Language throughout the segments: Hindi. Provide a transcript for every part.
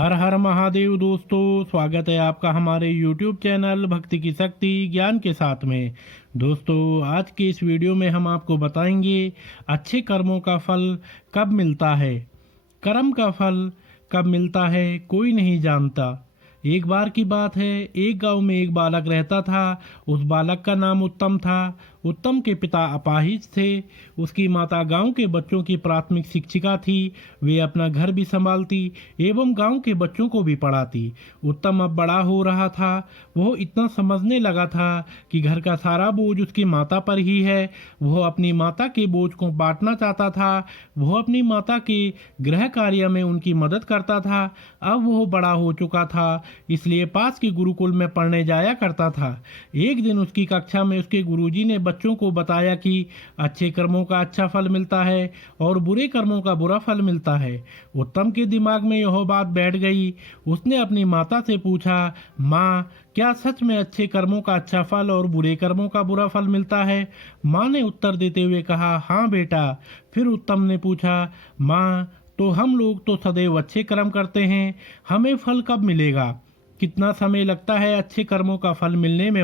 हर हर महादेव दोस्तों, स्वागत है आपका हमारे YouTube चैनल भक्ति की शक्ति ज्ञान के साथ में। दोस्तों, आज के इस वीडियो में हम आपको बताएंगे अच्छे कर्मों का फल कब मिलता है। कर्म का फल कब मिलता है कोई नहीं जानता। एक बार की बात है, एक गांव में एक बालक रहता था। उस बालक का नाम उत्तम था। उत्तम के पिता अपाहिज थे। उसकी माता गांव के बच्चों की प्राथमिक शिक्षिका थी। वे अपना घर भी संभालती एवं गांव के बच्चों को भी पढ़ाती। उत्तम अब बड़ा हो रहा था। वह इतना समझने लगा था कि घर का सारा बोझ उसकी माता पर ही है। वह अपनी माता के बोझ को बांटना चाहता था। वह अपनी माता के गृह कार्य में उनकी मदद करता था। अब वह बड़ा हो चुका था, इसलिए पास के गुरुकुल में पढ़ने जाया करता था। एक दिन उसकी कक्षा में उसके गुरुजी ने बच्चों को बताया कि अच्छे कर्मों का अच्छा फल मिलता है और बुरे कर्मों का बुरा फल मिलता है। उत्तम के दिमाग में यह बात बैठ गई। उसने अपनी माता से पूछा, माँ, क्या सच में अच्छे कर्मों का अच्छा फल और बुरे कर्मों का बुरा फल मिलता है? माँ ने उत्तर देते हुए कहा, हाँ बेटा। फिर उत्तम ने पूछा, माँ, तो हम लोग तो सदैव अच्छे कर्म करते हैं, हमें फल कब मिलेगा? कितना समय लगता है अच्छे कर्मों का फल मिलने में?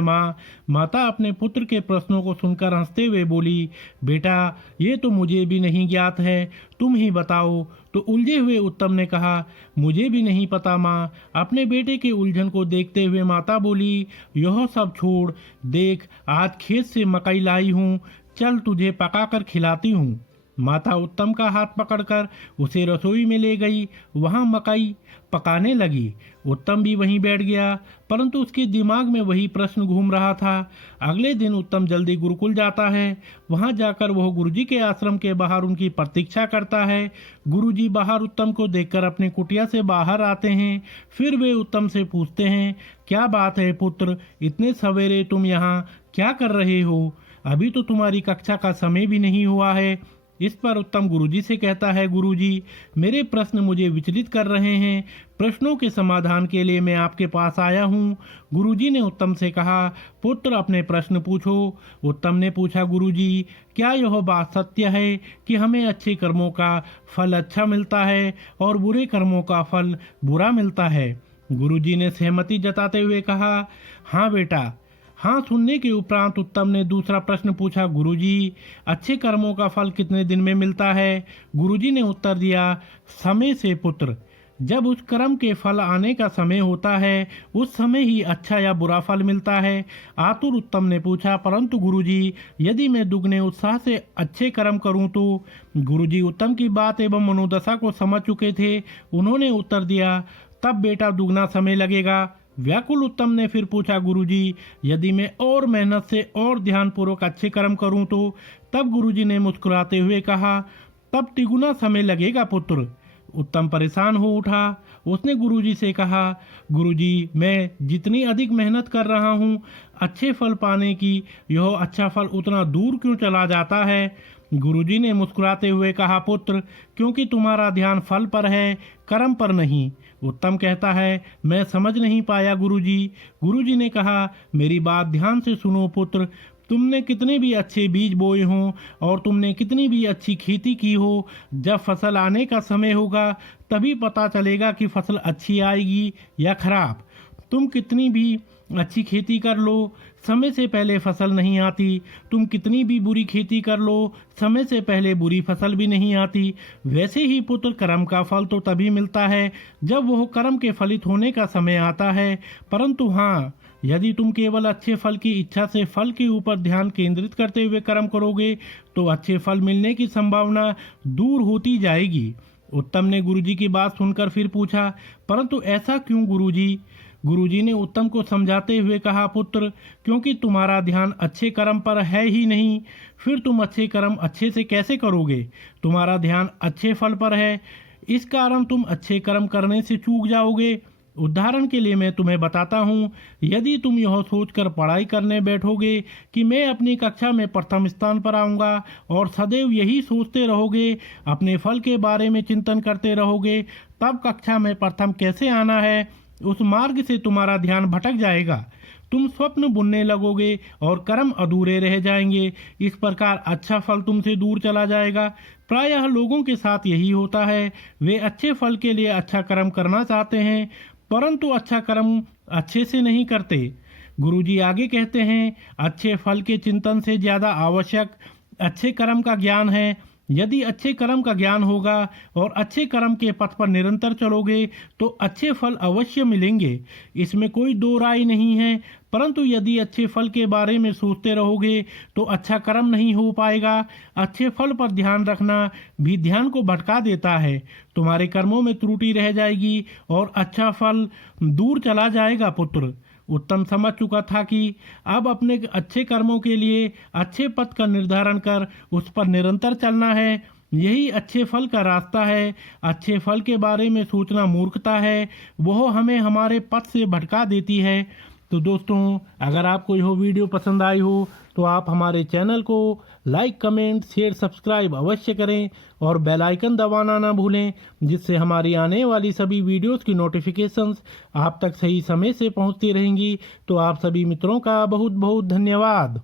माता अपने पुत्र के प्रश्नों को सुनकर हंसते हुए बोली, बेटा, ये तो मुझे भी नहीं ज्ञात है, तुम ही बताओ। तो उलझे हुए उत्तम ने कहा, मुझे भी नहीं पता माँ। अपने बेटे के उलझन को देखते हुए माता बोली, यह सब छोड़, देख आज खेत से मकई लाई हूँ, चल तुझे पकाकर खिलाती हूँ। माता उत्तम का हाथ पकड़कर उसे रसोई में ले गई। वहां मकई पकाने लगी। उत्तम भी वहीं बैठ गया, परंतु उसके दिमाग में वही प्रश्न घूम रहा था। अगले दिन उत्तम जल्दी गुरुकुल जाता है। वहां जाकर वह गुरुजी के आश्रम के बाहर उनकी प्रतीक्षा करता है। गुरुजी बाहर उत्तम को देखकर अपनी कुटिया से बाहर आते हैं। फिर वे उत्तम से पूछते हैं, क्या बात है पुत्र, इतने सवेरे तुम यहाँ क्या कर रहे हो? अभी तो तुम्हारी कक्षा का समय भी नहीं हुआ है। इस पर उत्तम गुरुजी से कहता है, गुरुजी, मेरे प्रश्न मुझे विचलित कर रहे हैं। प्रश्नों के समाधान के लिए मैं आपके पास आया हूँ। गुरुजी ने उत्तम से कहा, पुत्र, अपने प्रश्न पूछो। उत्तम ने पूछा, गुरुजी, क्या यह बात सत्य है कि हमें अच्छे कर्मों का फल अच्छा मिलता है और बुरे कर्मों का फल बुरा मिलता है? गुरुजी ने सहमति जताते हुए कहा, हाँ बेटा। हाँ सुनने के उपरांत उत्तम ने दूसरा प्रश्न पूछा, गुरुजी, अच्छे कर्मों का फल कितने दिन में मिलता है? गुरुजी ने उत्तर दिया, समय से पुत्र। जब उस कर्म के फल आने का समय होता है, उस समय ही अच्छा या बुरा फल मिलता है। आतुर उत्तम ने पूछा, परंतु गुरुजी, यदि मैं दुगने उत्साह से अच्छे कर्म करूं तो? गुरुजी उत्तम की बात एवं मनोदशा को समझ चुके थे। उन्होंने उत्तर दिया, तब बेटा दुगना समय लगेगा। व्याकुल उत्तम ने फिर पूछा, गुरुजी, यदि मैं और मेहनत से और ध्यानपूर्वक अच्छे कर्म करूं तो? तब गुरुजी ने मुस्कुराते हुए कहा, तब तिगुना समय लगेगा पुत्र। उत्तम परेशान हो उठा। उसने गुरुजी से कहा, गुरुजी, मैं जितनी अधिक मेहनत कर रहा हूं अच्छे फल पाने की, यह अच्छा फल उतना दूर क्यों चला जाता है? गुरुजी ने मुस्कुराते हुए कहा, पुत्र, क्योंकि तुम्हारा ध्यान फल पर है, कर्म पर नहीं। उत्तम कहता है, मैं समझ नहीं पाया गुरुजी। गुरुजी ने कहा, मेरी बात ध्यान से सुनो पुत्र। तुमने कितने भी अच्छे बीज बोए हों और तुमने कितनी भी अच्छी खेती की हो, जब फसल आने का समय होगा तभी पता चलेगा कि फसल अच्छी आएगी या खराब। तुम कितनी भी अच्छी खेती कर लो, समय से पहले फसल नहीं आती। तुम कितनी भी बुरी खेती कर लो, समय से पहले बुरी फसल भी नहीं आती। वैसे ही पुत्र, कर्म का फल तो तभी मिलता है जब वह कर्म के फलित होने का समय आता है। परंतु हाँ, यदि तुम केवल अच्छे फल की इच्छा से फल के ऊपर ध्यान केंद्रित करते हुए कर्म करोगे तो अच्छे फल मिलने की संभावना दूर होती जाएगी। उत्तम ने गुरुजी की बात सुनकर फिर पूछा, परंतु ऐसा क्यों गुरुजी? गुरुजी ने उत्तम को समझाते हुए कहा, पुत्र, क्योंकि तुम्हारा ध्यान अच्छे कर्म पर है ही नहीं, फिर तुम अच्छे कर्म अच्छे से कैसे करोगे? तुम्हारा ध्यान अच्छे फल पर है, इस कारण तुम अच्छे कर्म करने से चूक जाओगे। उदाहरण के लिए मैं तुम्हें बताता हूँ, यदि तुम यह सोचकर पढ़ाई करने बैठोगे कि मैं अपनी कक्षा में प्रथम स्थान पर आऊँगा और सदैव यही सोचते रहोगे, अपने फल के बारे में चिंतन करते रहोगे, तब कक्षा में प्रथम कैसे आना है? उस मार्ग से तुम्हारा ध्यान भटक जाएगा। तुम स्वप्न बुनने लगोगे और कर्म अधूरे रह जाएंगे। इस प्रकार अच्छा फल तुमसे दूर चला जाएगा। प्रायः लोगों के साथ यही होता है। वे अच्छे फल के लिए अच्छा कर्म करना चाहते हैं, परंतु अच्छा कर्म अच्छे से नहीं करते। गुरुजी आगे कहते हैं, अच्छे फल के चिंतन से ज्यादा आवश्यक अच्छे कर्म का ज्ञान है। यदि अच्छे कर्म का ज्ञान होगा और अच्छे कर्म के पथ पर निरंतर चलोगे तो अच्छे फल अवश्य मिलेंगे, इसमें कोई दो राय नहीं है। परंतु यदि अच्छे फल के बारे में सोचते रहोगे तो अच्छा कर्म नहीं हो पाएगा। अच्छे फल पर ध्यान रखना भी ध्यान को भटका देता है, तुम्हारे कर्मों में त्रुटि रह जाएगी और अच्छा फल दूर चला जाएगा। पुत्र उत्तम समझ चुका था कि अब अपने अच्छे कर्मों के लिए अच्छे पथ का निर्धारण कर उस पर निरंतर चलना है, यही अच्छे फल का रास्ता है। अच्छे फल के बारे में सोचना मूर्खता है, वह हमें हमारे पथ से भटका देती है। तो दोस्तों, अगर आपको यह वीडियो पसंद आई हो तो आप हमारे चैनल को लाइक, कमेंट, शेयर, सब्सक्राइब अवश्य करें और बेल आइकन दबाना ना भूलें, जिससे हमारी आने वाली सभी वीडियोस की नोटिफिकेशंस आप तक सही समय से पहुंचती रहेंगी। तो आप सभी मित्रों का बहुत बहुत धन्यवाद।